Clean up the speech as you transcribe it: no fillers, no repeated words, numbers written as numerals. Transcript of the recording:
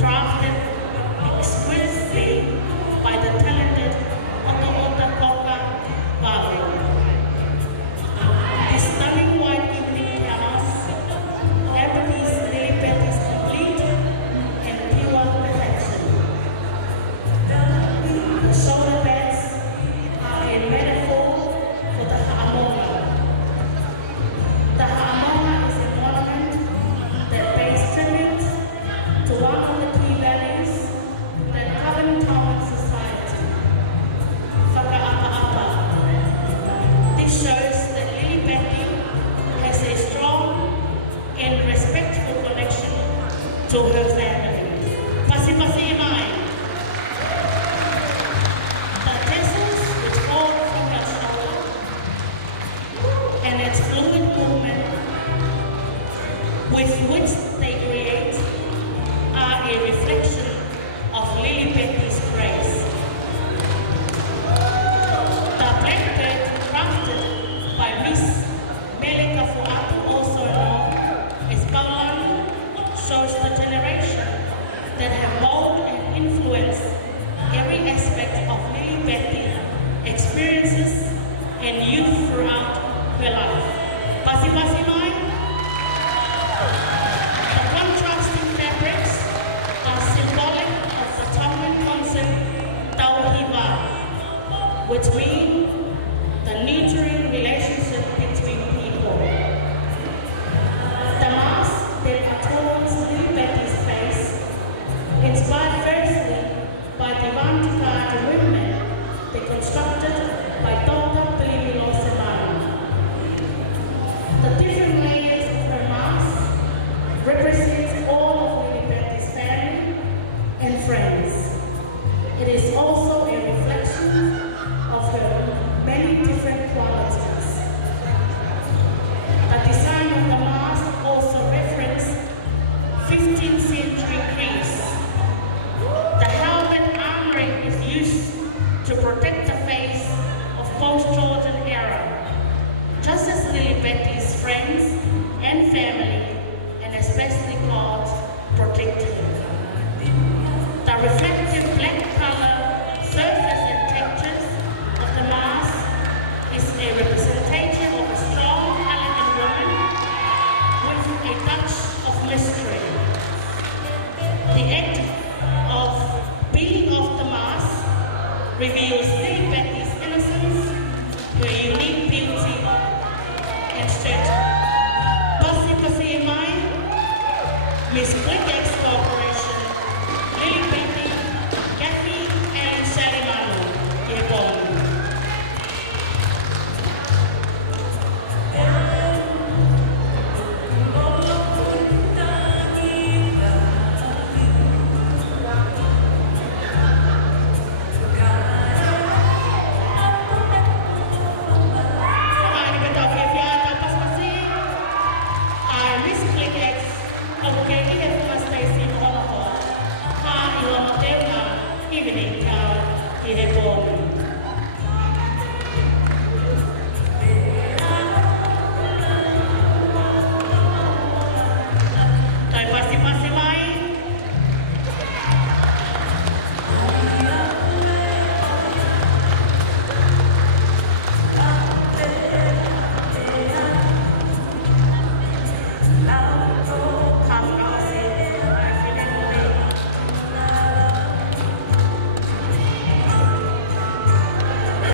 drafted exquisitely by the talented Otaota Koka Balu. The stunning white evening pianos, Ebony's Lily Betty's complete and pure perfection. The shoulder beds are a metaphor for the ha'amoha. The ha'amoha is a monument that pays tribute to one of the key values that govern Tongan society, whakaapa-apa. This shows that Lily Betty has a strong and respectful connection to her family. Pasi-pasi mai. The tassels which fall from her shoulder and its fluid movement with which they create are a reflection of Lily Betty's grace. The blackbird crafted by Miss Meleka Fuatu, also known as Paulani, shows the generation that have molded and influenced every aspect of Lily Betty's experiences and youth throughout her life. Pasi-pasi mai. The contrasting fabrics are symbolic of the Tongan concept tauhiwa, which means the nurturing relationship between people. The mask that adorns Lily Betty's face, inspired firstly by the Vantika women they constructed by Dr. Pilimilo Semana. The different layers of her mask represents all of Lily Betty's family and friends. It is also a reflection of her many different qualities. The design of the mask also referenced 15th century Greece. The helmet armoring is used to protect the face of post-Trojan era, just as Lily Betty's friends and family, and especially God, protected her. The reflective black color, surface and textures of the mask is a representation of a strong, elegant woman with a touch of mystery. The act of peeling off the mask reveals Lily